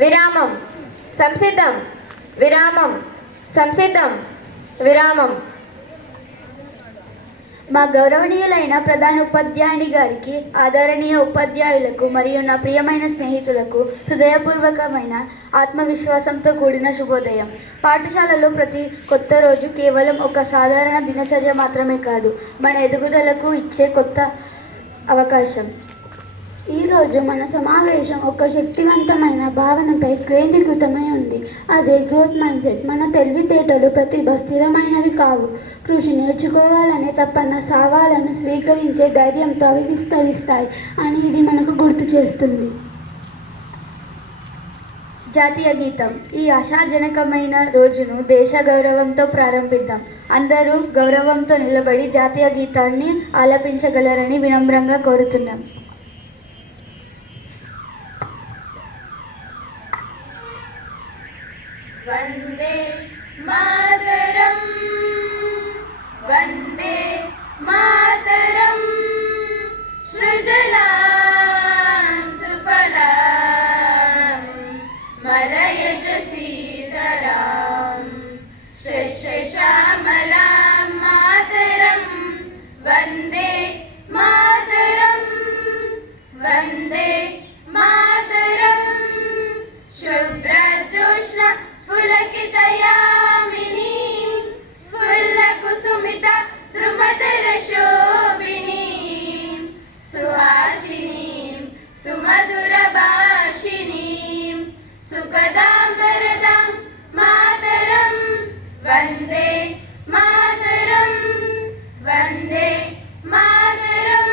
విరామం. సంసిద్ధం. విరామం. సంసిద్ధం. విరామం. మా గౌరవనీయులైన ప్రధాన ఉపాధ్యాయుని గారికి, ఆదరణీయ ఉపాధ్యాయులకు మరియు నా ప్రియమైన స్నేహితులకు హృదయపూర్వకమైన ఆత్మవిశ్వాసంతో కూడిన శుభోదయం. పాఠశాలలో ప్రతి కొత్త రోజు కేవలం ఒక సాధారణ దినచర్య మాత్రమే కాదు, మన ఎదుగుదలకు ఇచ్చే కొత్త అవకాశం. ఈరోజు మన సమావేశం ఒక శక్తివంతమైన భావనపై కేంద్రీకృతమై ఉంది. అదే గ్రోత్ మైండ్ సెట్. మన తెలివితేటలు, ప్రతిభ స్థిరమైనవి కావు. కృషి, నేర్చుకోవాలనే తపన, సవాళ్లను స్వీకరించే ధైర్యంతో అవి విస్తరిస్తాయి అని ఇది మనకు గుర్తు చేస్తుంది. జాతీయ గీతం. ఈ ఆశాజనకమైన రోజును దేశ గౌరవంతో ప్రారంభిద్దాం. అందరూ గౌరవంతో నిలబడి జాతీయ గీతాన్ని ఆలపించగలరని వినమ్రంగా కోరుతున్నాం. వందే మాతరం, వందే మాతరం, సృజలాం సుఫలాం మలయజ సీతలాం శస్యశ్యామలాం మాతరం, వందే మాతరం, వందే మాతరం, శుభ్రజోష్ణ పులకితయామిని ఫుల్లకుసుమిత ద్రుమదల శోభిని సుహాసిని సుమధుర భాషిని సుఖదాం వరదాం మాతరం, వందే మాతరం, వందే మాతరం.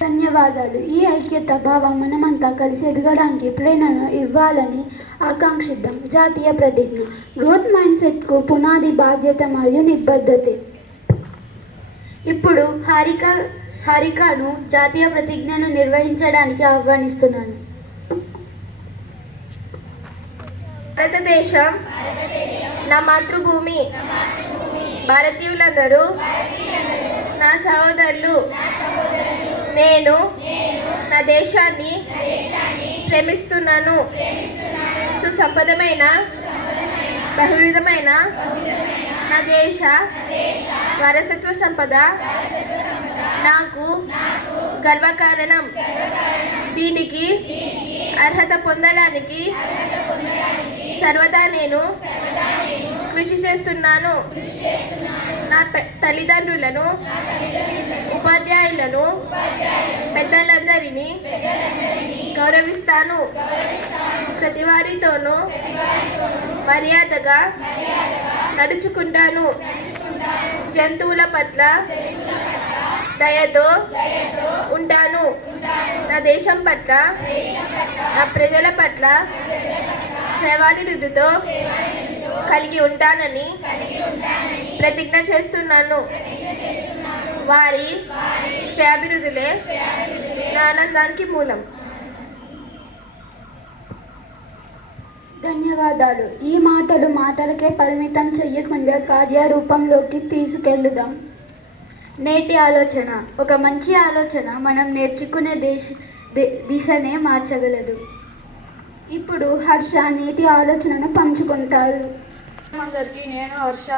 ధన్యవాదాలు. ఈ ఐక్యత భావం మనమంతా కలిసి ఎదగడానికి ప్రేరణను ఇవ్వాలని ఆకాంక్షిద్దాం. జాతీయ ప్రతిజ్ఞ. గ్రోత్ మైండ్ సెట్కు పునాది బాధ్యత మరియు నిబద్ధతే. ఇప్పుడు హారికను జాతీయ ప్రతిజ్ఞను నిర్వహించడానికి ఆహ్వానిస్తున్నాను. భారతదేశం నా మాతృభూమి. భారతీయులందరూ నా సహోదరులు. నేను నా దేశాన్ని ప్రేమిస్తున్నాను. సుసంపదమైన బహువిధమైన నా దేశ వారసత్వ సంపద నాకు గర్వకారణం. దీనికి అర్హత పొందడానికి సర్వదా నేను కృషి చేస్తున్నాను. నా తల్లిదండ్రులను, ఉపాధ్యాయులను, పెద్దలందరినీ గౌరవిస్తాను. ప్రతి వారితోనూ మర్యాదగా నడుచుకుంటాను. జంతువుల పట్ల దయతో ఉంటాను. నా దేశం పట్ల, నా ప్రజల పట్ల శ్రవానిరుద్దుతో కలిగి ఉంటానని ప్రతిజ్ఞ చేస్తున్నాను. వారి శ్రేయాభివృద్ధులే నా ఆనందానికి మూలం. ధన్యవాదాలు. ఈ మాటలకే పరిమితం చెయ్యకుండా కార్యరూపంలోకి తీసుకెళ్లుదాం. నేటి ఆలోచన. ఒక మంచి ఆలోచన మనం నేర్చుకునే దిశనే మార్చగలదు. ఇప్పుడు హర్ష నేటి ఆలోచనను పంచుకుంటారు. అందరికీ నేను హర్ష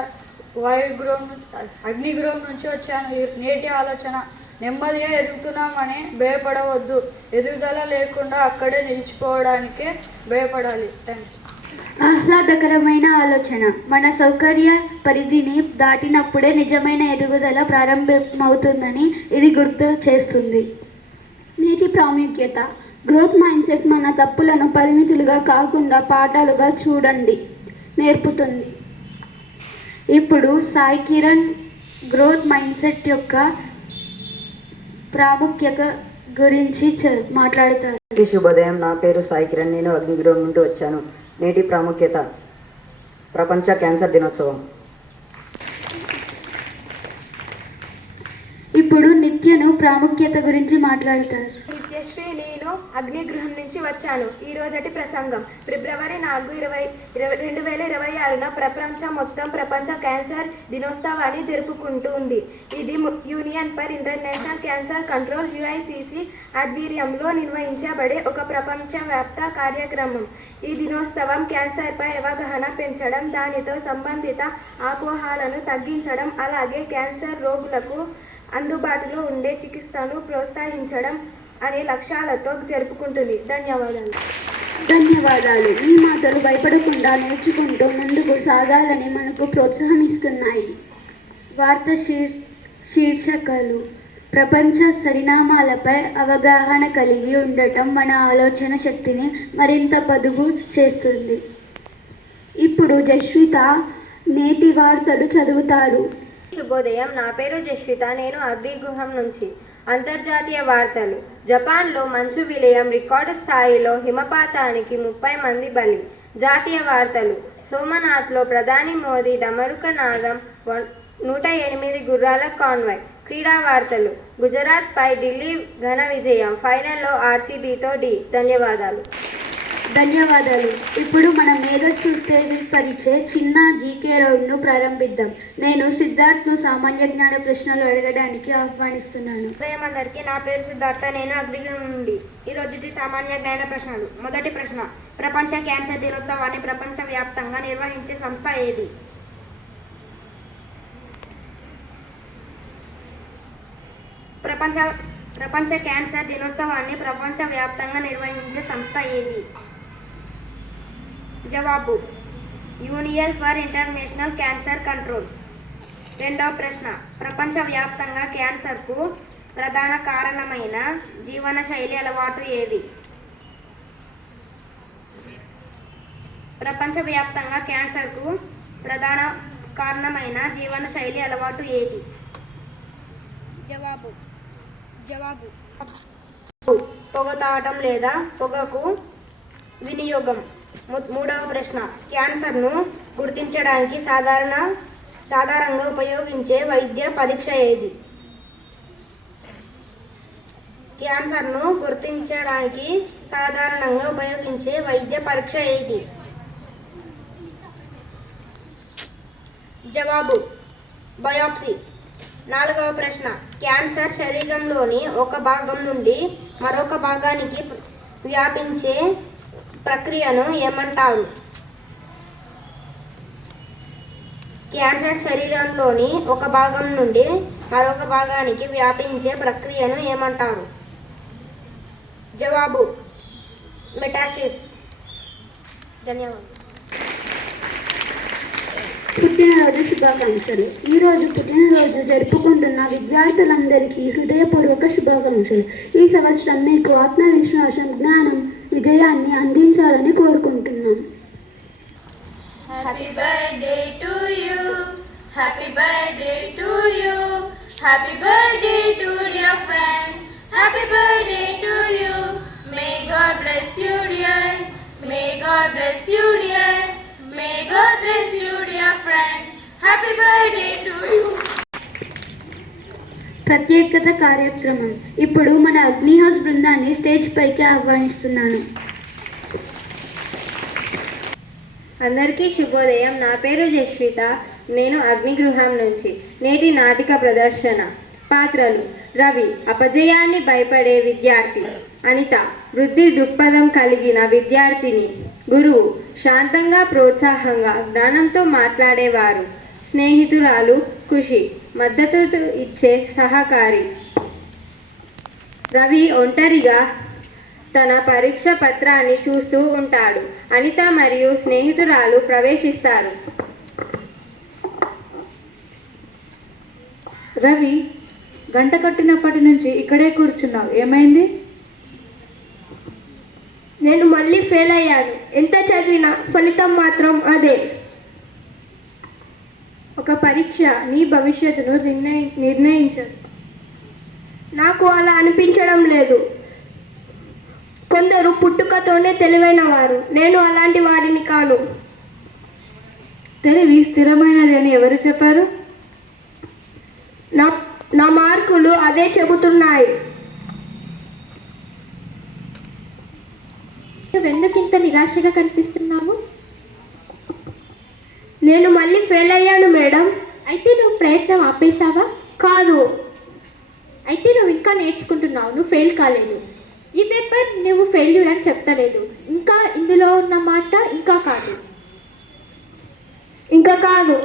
అగ్నిగృహం నుంచి వచ్చాను. నేటి ఆలోచన: నెమ్మదిగా ఎదుగుతున్నామని భయపడవద్దు. ఎదుగుదల లేకుండా అక్కడే నిలిచిపోవడానికే భయపడాలి. ఆహ్లాదకరమైన ఆలోచన. మన సౌకర్య పరిధిని దాటినప్పుడే నిజమైన ఎదుగుదల ప్రారంభమవుతుందని ఇది గుర్తు చేస్తుంది. నీటి ప్రాముఖ్యత. గ్రోత్ మైండ్ సెట్ మన తప్పులను పరిమితులుగా కాకుండా పాఠాలుగా చూడండి నేర్పుతుంది. ఇప్పుడు Sai Kiran growth mind set యొక్క ప్రాముఖ్యత గురించి మాట్లాడుతారు. శుభోదయం. నా పేరు సాయి కిరణ్. నేను అగ్నిగృహం నుండి వచ్చాను. నేటి ప్రాముఖ్యత: ప్రపంచ క్యాన్సర్ దినోత్సవం. ఇప్పుడు నిత్యను ప్రాముఖ్యత గురించి మాట్లాడతారు. నిత్య జయశ్రీ. నేను అగ్నిగృహం నుంచి వచ్చాను. ఈ రోజటి ప్రసంగం ఫిబ్రవరి 4, 2026న ప్రపంచం మొత్తం ప్రపంచ క్యాన్సర్ దినోత్సవాన్ని జరుపుకుంటుంది. ఇది union for international cancer control UICC ఆధ్వర్యంలో నిర్వహించబడే ఒక ప్రపంచవ్యాప్త కార్యక్రమం. ఈ దినోత్సవం క్యాన్సర్పై అవగాహన పెంచడం, దానితో సంబంధిత అపోహలను తగ్గించడం, అలాగే క్యాన్సర్ రోగులకు అందుబాటులో ఉండే చికిత్సను ప్రోత్సహించడం అనే లక్ష్యాలతో జరుపుకుంటుంది. ధన్యవాదాలు. ధన్యవాదాలు. ఈ మాటలు భయపడకుండా నేర్చుకుంటూ ముందుకు సాగాలని మనకు ప్రోత్సాహం ఇస్తున్నాయి. వార్త శీర్షికలు: ప్రపంచ పరిణామాలపై అవగాహన కలిగి ఉండటం మన ఆలోచన శక్తిని మరింత పొదుగు చేస్తుంది. ఇప్పుడు జస్విత నేటి వార్తలు చదువుతారు. శుభోదయం. నా పేరు జస్విత. నేను అగ్నిగృహం నుంచి. అంతర్జాతీయ వార్తలు. జపాన్లో మంచు విలయం, రికార్డు స్థాయిలో హిమపాతానికి 30 మంది బలి. జాతీయ వార్తలు. సోమనాథ్లో ప్రధాని మోదీ డమరుక నాదం, 108 గుర్రాల కాన్వాయ్. క్రీడా వార్తలు. గుజరాత్పై ఢిల్లీ ఘన విజయం, ఫైనల్లో RCBతో ఢీ. ధన్యవాదాలు. ఇప్పుడు మన మేధస్సు ఉత్తేజపరిచే చిన్న GK రౌండ్ను ప్రారంభిద్దాం. నేను సిద్ధార్థ్ను సామాన్య జ్ఞాన ప్రశ్నలు అడగడానికి ఆహ్వానిస్తున్నాను. ఉదయం అందరికీ. నా పేరు సిద్ధార్థ. నేను అగ్నిగృహం నుండి. ఈరోజు సామాన్య జ్ఞాన ప్రశ్నలు. మొదటి ప్రశ్న: ప్రపంచ క్యాన్సర్ దినోత్సవాన్ని ప్రపంచవ్యాప్తంగా నిర్వహించే సంస్థ ఏది? ప్రపంచ క్యాన్సర్ దినోత్సవాన్ని ప్రపంచవ్యాప్తంగా నిర్వహించే సంస్థ ఏది? జవాబు: union for international cancer control. రెండవ ప్రశ్న: ప్రపంచవ్యాప్తంగా క్యాన్సర్కు ప్రధాన కారణమైన జీవనశైలి అలవాటు ఏది? ప్రపంచవ్యాప్తంగా క్యాన్సర్కు ప్రధాన కారణమైన జీవనశైలి అలవాటు ఏది? జవాబు పొగ తాగటం లేదా పొగకు వినియోగం. మూడవ ప్రశ్న: క్యాన్సర్ను గుర్తించడానికి సాధారణంగా ఉపయోగించే వైద్య పరీక్ష ఏది? క్యాన్సర్ను గుర్తించడానికి సాధారణంగా ఉపయోగించే వైద్య పరీక్ష ఏది? జవాబు: బయాప్సీ. నాలుగవ ప్రశ్న: క్యాన్సర్ శరీరంలోని ఒక భాగం నుండి మరొక భాగానికి వ్యాపించే ప్రక్రియను ఏమంటారు? క్యాన్సర్ శరీరంలోని ఒక భాగం నుండి మరొక భాగానికి వ్యాపించే ప్రక్రియను ఏమంటారు? జవాబు: మెటాస్టిస్. ధన్యవాదాలు. పుట్టినరోజు శుభాకాంక్షలు. ఈరోజు పుట్టినరోజు జరుపుకుంటున్న విద్యార్థులందరికీ హృదయపూర్వక శుభాకాంక్షలు. ఈ సంవత్సరం మీకు ఆత్మవిశ్వాసం, జ్ఞానం, విజయాన్ని అందించాలని కోరుకుంటున్నాం. Happy birthday to you, happy birthday to you, happy birthday to dear friend, happy birthday to you. May God bless you dear, may God bless you dear, may God bless you dear friend, happy birthday to you. ప్రత్యేకత కార్యక్రమం. ఇప్పుడు మన అగ్ని house బృందాన్ని stage పైకి ఆహ్వానిస్తున్నాను. అందరికీ శుభోదయం. నా పేరు జస్విత. నేను అగ్నిగృహం నుంచి. నేటి నాటిక ప్రదర్శన. పాత్రలు: రవి అపజయాన్ని భయపడే విద్యార్థి, అనిత వృద్ధి దృక్పథం కలిగిన విద్యార్థిని, గురువు శాంతంగా ప్రోత్సాహంగా జ్ఞానంతో మాట్లాడేవారు, స్నేహితురాలు ఖుషి మద్దతు ఇచ్చే సహకారి. రవి ఒంటరిగా తన పరీక్ష పత్రాన్ని చూస్తూ ఉంటాడు. అనిత మరియు స్నేహితురాలు ప్రవేశిస్తారు. రవి, గంట కట్టినప్పటి నుంచి ఇక్కడే కూర్చున్నావు, ఏమైంది? నేను మళ్ళీ ఫెయిల్ అయ్యాను. ఎంత చదివినా ఫలితం మాత్రం అదే. ఒక పరీక్ష నీ భవిష్యత్తును నిర్ణయించదు. నాకు అలా అనిపించడం లేదు. కొందరు పుట్టుకతోనే తెలివైన వారు. నేను అలాంటి వాడిని కాను. తెలివి స్థిరమైనది అని ఎవరు చెప్పారు? నా మార్కులు అదే చెబుతున్నాయి. నువ్వెందుకింత నిరాశగా కనిపిస్తున్నావు? నేను మళ్ళీ ఫెయిల్ అయ్యాను మేడం. అయితే నువ్వు ప్రయత్నం ఆపేశావా? కాదు. అయితే నువ్వు ఇంకా నేర్చుకుంటున్నావు, నువ్వు ఫెయిల్ కాలేదు. ఈ పేపర్ నువ్వు ఫెయిల్యూర్ అని చెప్తలేదు, ఇంకా ఇందులో ఉన్న మాట ఇంకా కాదు. ఇంకా కాదు.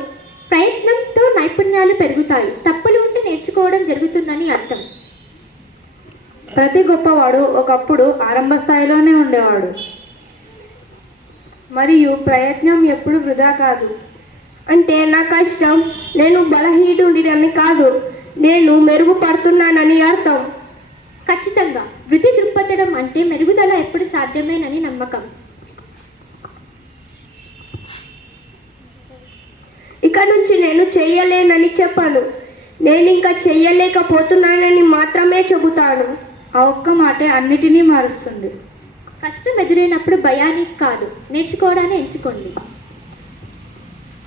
ప్రయత్నంతో నైపుణ్యాలు పెరుగుతాయి, తప్పులు ఉంటే నేర్చుకోవడం జరుగుతుందని అర్థం. ప్రతి గొప్పవాడు ఒకప్పుడు ఆరంభ స్థాయిలోనే ఉండేవాడు. మరియు ప్రయత్నం ఎప్పుడు వృధా కాదు. అంటే నా కష్టం నేను బలహీనుడినని కాదు, నేను మెరుగుపడుతున్నానని అర్థం. ఖచ్చితంగా వృత్తి దృక్పథం అంటే మెరుగుదల ఎప్పుడు సాధ్యమేనని నమ్మకం. ఇక నుంచి నేను చెయ్యలేనని చెప్పను, నేను ఇంకా చెయ్యలేకపోతున్నానని మాత్రమే చెబుతాను. ఆ ఒక్క మాటే అన్నిటినీ మారుస్తుంది. కష్టం ఎదురైనప్పుడు భయానికి కాదు, నేర్చుకోవడాన్ని ఎంచుకోండి.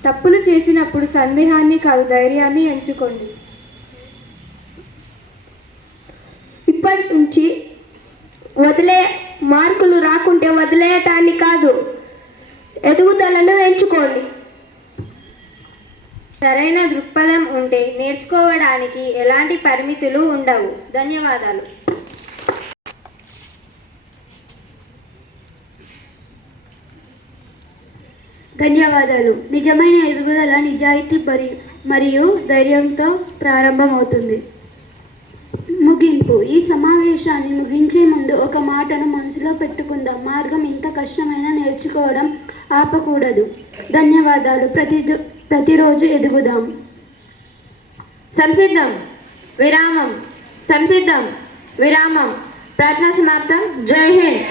తప్పులు చేసినప్పుడు సందేహాన్ని కాదు, ధైర్యాన్ని ఎంచుకోండి. ఇప్పటి నుంచి మార్కులు రాకుంటే వదిలేయటాన్ని కాదు, ఎదుగుదలను ఎంచుకోండి. సరైన దృక్పథం ఉంటే నేర్చుకోవడానికి ఎలాంటి పరిమితులు ఉండవు. ధన్యవాదాలు. ధన్యవాదాలు. నిజమైన ఎదుగుదల నిజాయితీ మరియు ధైర్యంతో ప్రారంభమవుతుంది. ముగింపు. ఈ సమావేశాన్ని ముగించే ముందు ఒక మాటను మనసులో పెట్టుకుందాం. మార్గం ఎంత కష్టమైనా నేర్చుకోవడం ఆపకూడదు. ధన్యవాదాలు. ప్రతిరోజు ఎదుగుదాం. సంసిద్ధం, విరామం. సంసిద్ధం, విరామం. ప్రార్థన సమాప్తం. జై హింద్.